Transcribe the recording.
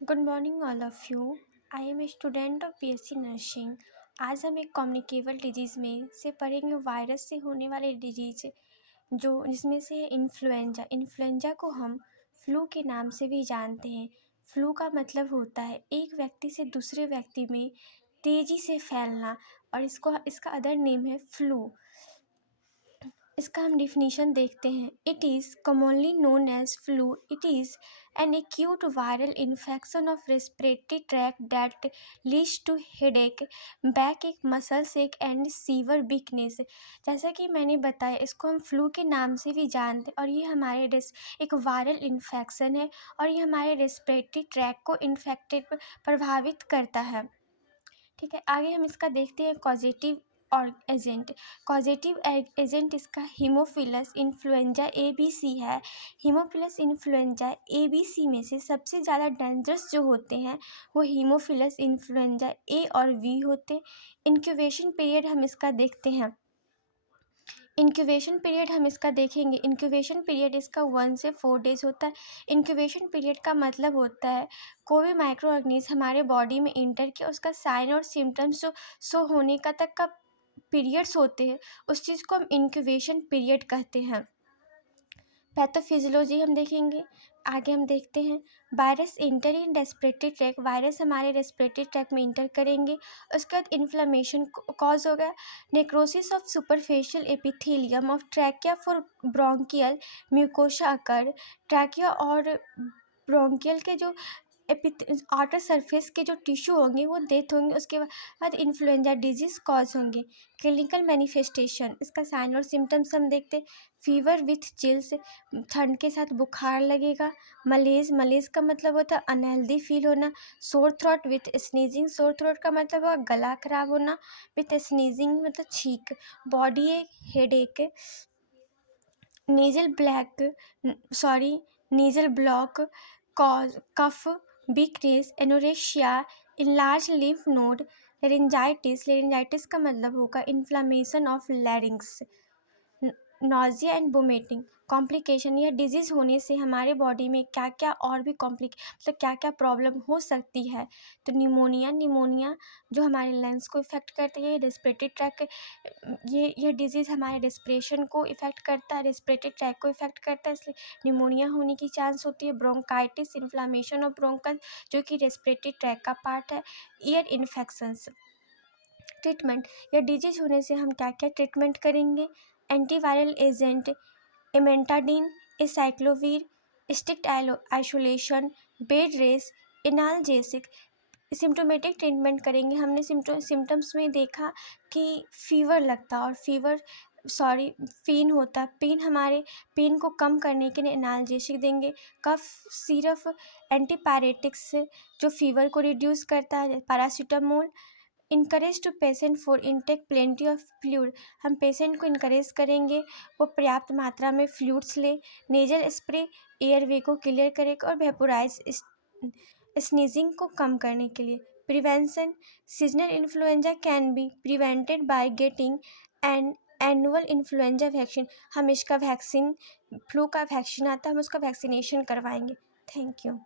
Good morning all of you. I am a student of BSc nursing. आज हम एक communicable disease में से पढ़ेंगे वायरस से होने वाले डिजीज़ जो जिसमें से है इन्फ्लुएंजा। इन्फ्लुएंजा को हम फ्लू के नाम से भी जानते हैं। फ्लू का मतलब होता है एक व्यक्ति से दूसरे व्यक्ति में तेज़ी से फैलना, और इसका अदर नेम है फ्लू। इसका हम डिफिनीशन देखते हैं। It is commonly known as flu. It is an acute viral infection of respiratory tract that leads to headache, backache muscles ache and severe weakness. जैसा कि मैंने बताया, इसको हम फ्लू के नाम से भी जानते हैं, और ये हमारे एक वायरल इन्फेक्शन है, और ये हमारे रेस्पिरेटरी ट्रैक को इन्फेक्टेड प्रभावित करता है। ठीक है, आगे हम इसका देखते हैं कॉजेटिव और एजेंट। कॉजेटिव एजेंट इसका हीमोफिलस इन्फ्लुएंजा ABC है। हीमोफिलस इन्फ्लुएंजा ABC में से सबसे ज़्यादा डेंजरस जो होते हैं वो हीमोफिलस इन्फ्लुएंजा A और V होते। इंक्यूबेशन पीरियड हम इसका देखते हैं। इंक्यूबेशन पीरियड हम इसका देखेंगे। इंक्यूबेशन पीरियड इसका 1 से 4 डेज होता है। इंक्यूबेशन पीरियड का मतलब होता है कोई भी माइक्रो ऑर्गेनिज्म हमारे बॉडी में इंटर किया, उसका साइन और सिम्टम्स जो शो होने का तक का पीरियड्स होते हैं, उस चीज़ को हम इंक्यूबेशन पीरियड कहते हैं। पैथोफिजियोलॉजी हम देखेंगे। आगे हम देखते हैं virus enter in respiratory tract. Virus हमारे रेस्पिरेटरी ट्रैक में इंटर करेंगे, उसके बाद इन्फ्लेमेशन कॉज होगा। Necrosis of superficial epithelium of trachea for bronchial mucosa occur. Trachea और ब्रोंकियल के जो आउटर सरफेस के जो टिश्यू होंगे वो डेथ होंगे। उसके बाद इन्फ्लुएंजा डिजीज़ कॉज होंगे। क्लिनिकल मैनिफेस्टेशन, इसका साइन और सिम्टम्स हम देखते। फीवर विथ चिल्स, ठंड के साथ बुखार लगेगा। मलेज का मतलब होता है अनहेल्दी फील होना। Sore throat with sneezing, sore throat का मतलब हुआ गला खराब होना। विथ स्नीजिंग मतलब छींक। बॉडी एक, हेड एक। Nasal block, cough, weakness, anorexia, enlarge lymph node, laryngitis का मतलब होगा inflammation of larynx. Nausea and vomiting. Complication, यह डिजीज़ होने से हमारे बॉडी में क्या क्या और भी मतलब क्या क्या प्रॉब्लम हो सकती है। तो निमोनिया जो हमारे लंग्स को इफ़ेक्ट करती है। रेस्पिरेटरी ट्रैक, यह डिजीज़ हमारे रेस्पिरेशन को इफ़ेक्ट करता है, रेस्पिरेटरी ट्रैक को इफ़ेक्ट करता है, इसलिए निमोनिया होने की चांस होती है। ब्रोंकाइटिस, इन्फ्लामेशन ऑफ ब्रोंकस जो कि रेस्पिरेटरी ट्रैक का पार्ट है। Ear infections. ट्रीटमेंट, या डिजीज होने से हम क्या क्या ट्रीटमेंट करेंगे। Antiviral agent amantadine, acyclovir, strict isolation, bed rest, analgesic. Symptomatic treatment करेंगे। हमने सिम्टम्स में देखा कि फीवर लगता और पेन होता। पेन को कम करने के लिए एनाल्जेसिक देंगे। कफ सिरप, एंटीपायरेटिक्स जो फीवर को रिड्यूस करता है, paracetamol. Encourage to patient for intake plenty of fluid, हम पेशेंट को इनकरेज करेंगे वो पर्याप्त मात्रा में फ्लूइड्स ले। नेजल स्प्रे एयरवे को क्लियर करेगा, और वेपोराइज स्नीजिंग को कम करने के लिए। Prevention, seasonal influenza can be prevented by getting an annual influenza vaccine, हम इसका वैक्सीन, फ्लू का वैक्सीन आता है, हम उसका वैक्सीनेशन करवाएंगे। Thank you.